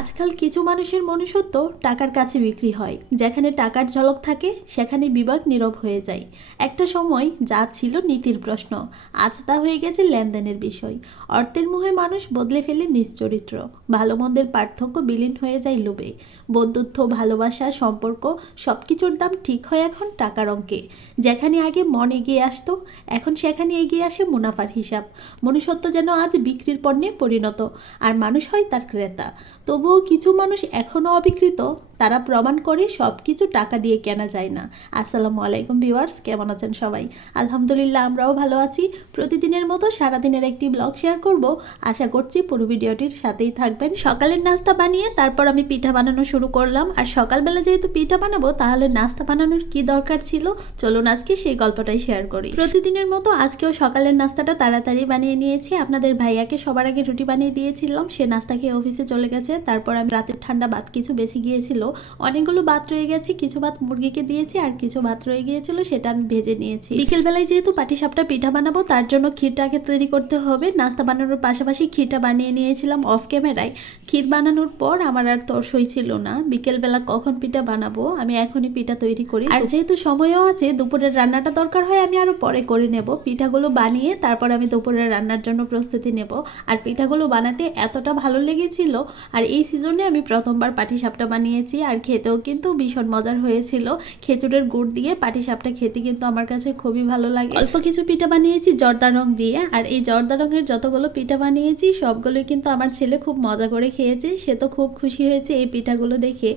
আজকাল কিছু মানুষের মনুষ্যত্ব টাকার কাছে বিক্রি হয়। যেখানে টাকার ঝলক থাকে সেখানে বিবেক নীরব হয়ে যায়। একটা সময় যা ছিল নীতির প্রশ্ন, আজ তা হয়ে গেছে লেনদেনের বিষয়। অর্থের মোহে মানুষ বদলে ফেলে নিজ চরিত্র। ভালো মন্দের পার্থক্য বিলীন হয়ে যায় লোভে। বন্ধুত্ব, ভালোবাসা, সম্পর্ক সব কিছুর দাম ঠিক হয় এখন টাকার অঙ্কে। যেখানে আগে মন এগিয়ে আসতো, এখন সেখানে এগিয়ে আসে মুনাফার হিসাব। মনুষ্যত্ব যেন আজ বিক্রির পণ্যে পরিণত, আর মানুষ হয় তার ক্রেতা। তবুও কিছু মানুষ এখনও অবিকৃত। তারা প্রমাণ করে সব কিছু টাকা দিয়ে কেনা যায় না। আসসালামু আলাইকুম ভিউয়ার্স, কেমন আছেন সবাই? আলহামদুলিল্লাহ, আমরাও ভালো আছি। প্রতিদিনের মতো সারাদিনের একটি ব্লগ শেয়ার করব। আশা করছি পুরো ভিডিওটির সাথেই থাকবেন। সকালের নাস্তা বানিয়ে তারপর আমি পিঠা বানানো শুরু করলাম। আর সকালবেলা যেহেতু পিঠা বানাবো, তাহলে নাস্তা বানানোর কি দরকার ছিল, চলুন আজকে সেই গল্পটাই শেয়ার করি। প্রতিদিনের মতো আজকেও সকালের নাস্তাটা তাড়াতাড়ি বানিয়ে নিয়েছি। আপনাদের ভাইয়াকে সবার আগে রুটি বানিয়ে দিয়েছিলাম, সে নাস্তা খেয়ে অফিসে চলে গেছে। তারপর আমি রাতের ঠান্ডা ভাত কিছু বেঁচে গিয়েছিল, অনেকগুলো ভাত রয়ে গেছে। কিছু ভাত মুরগিকে দিয়েছি, আর কিছু ভাত রয়ে গিয়েছিল, সেটা আমি ভেজে নিয়েছি। বিকেলবেলায় যেহেতু পাটিসাপটা পিঠা বানাবো, তার জন্য ক্ষীরটা আগে তৈরি করতে হবে। নাস্তা বানানোর পাশাপাশি ক্ষীরটা বানিয়ে নিয়েছিলাম অফ ক্যামেরায়। ক্ষীর বানানোর পর আমার আর তরসই ছিল না বিকেলবেলা কখন পিঠা বানাবো, আমি এখনই পিঠা তৈরি করি। আর যেহেতু সময়ও আছে, দুপুরের রান্নাটা দরকার হয় আমি আরো পরে করে নেব। পিঠাগুলো বানিয়ে তারপর আমি দুপুরের রান্নার জন্য প্রস্তুতি নেব। আর পিঠাগুলো বানাতে এতটা ভালো লেগেছিল। আর এই সিজনে আমি প্রথমবার পাটিসাপটা বানিয়েছি, আর খেতেও কিন্তু ভীষণ মজার হয়েছিল। খেজুরের গুড় দিয়ে পাটিসাপটা খেতে কিন্তু আমার কাছে খুবই ভালো লাগে। অল্প কিছু পিঠা বানিয়েছি জর্দা রং দিয়ে, আর এই জর্দা রঙের যতগুলো পিঠা বানিয়েছি সবগুলোই কিন্তু আমার ছেলে খুব মজা করে খেয়েছে। সে তো খুব খুশি হয়েছে এই পিঠাগুলো দেখে।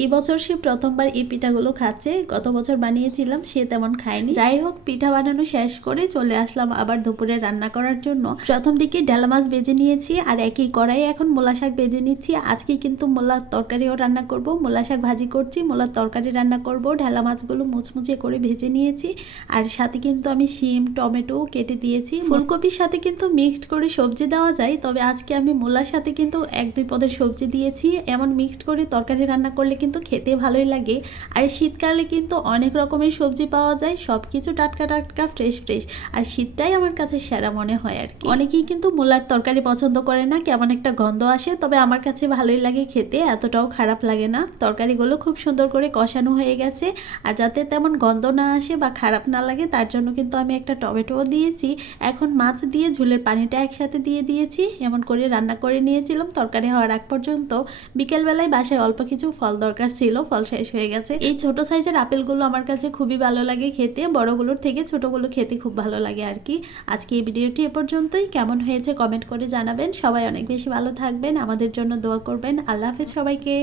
এই বছর সে প্রথমবার এই পিঠাগুলো খাচ্ছে। গত বছর বানিয়েছিলাম, সে তেমন খায়নি। যাই হোক, পিঠা বানানো শেষ করে চলে আসলাম আবার দুপুরে রান্না করার জন্য। প্রথম দিকে ঢেলা মাছ ভেজে নিয়েছি, আর একই কড়াইয়ে এখন মূলা শাক ভেজে নিচ্ছি। আজকে কিন্তু মূলার তরকারিও রান্না করব। মূলা শাক ভাজি করছি, মূলার তরকারি রান্না করব। ঢেলা মাছগুলো মুচমুচে করে ভেজে নিয়েছি, আর সাথে কিন্তু আমি শিম, টমেটো কেটে দিয়েছি। ফুলকপির সাথে কিন্তু মিক্সড করে সবজি দেওয়া যায়, তবে আজকে আমি মূলার সাথে কিন্তু এক দুই পদের সবজি দিয়েছি। এমন মিক্সড করে তরকারি রান্না করলে কিন্তু খেতে ভালোই লাগে। আর শীতকালে কিন্তু অনেক রকমের সবজি পাওয়া যায়, সব কিছু টাটকা টাটকা, ফ্রেশ ফ্রেশ। আর শীতটাই আমার কাছে সেরা মনে হয় আর কি। অনেকেই কিন্তু মূলার তরকারি পছন্দ করে না, কেমন একটা গন্ধ আসে, তবে আমার কাছে ভালোই লাগে খেতে, এতটাও খারাপ লাগে না। তরকারিগুলো খুব সুন্দর করে কষানো হয়ে গেছে, আর যাতে তেমন গন্ধ না আসে বা খারাপ না লাগে তার জন্য কিন্তু আমি একটা টমেটোও দিয়েছি। এখন মাছ দিয়ে ঝোলের পানিটা একসাথে দিয়ে দিয়েছি। এমন করে রান্না করে নিয়েছিলাম তরকারি হওয়ার আগ পর্যন্ত। বিকেলবেলায় বাসায় অল্প কিছু ফল দরকার ছিল, ফল শেষ হয়ে গেছে। এই ছোট সাইজের আপেলগুলো আমার কাছে খুবই ভালো লাগে খেতে, বড়গুলোর থেকে ছোটগুলো খেতে খুব ভালো লাগে আর কি। আজকে এই ভিডিওটি এ পর্যন্তই। কেমন হয়েছে কমেন্ট করে জানাবেন। সবাই অনেক বেশি ভালো থাকবেন, আমাদের জন্য দোয়া করবেন। আল্লাহ হাফেজ সবাইকে।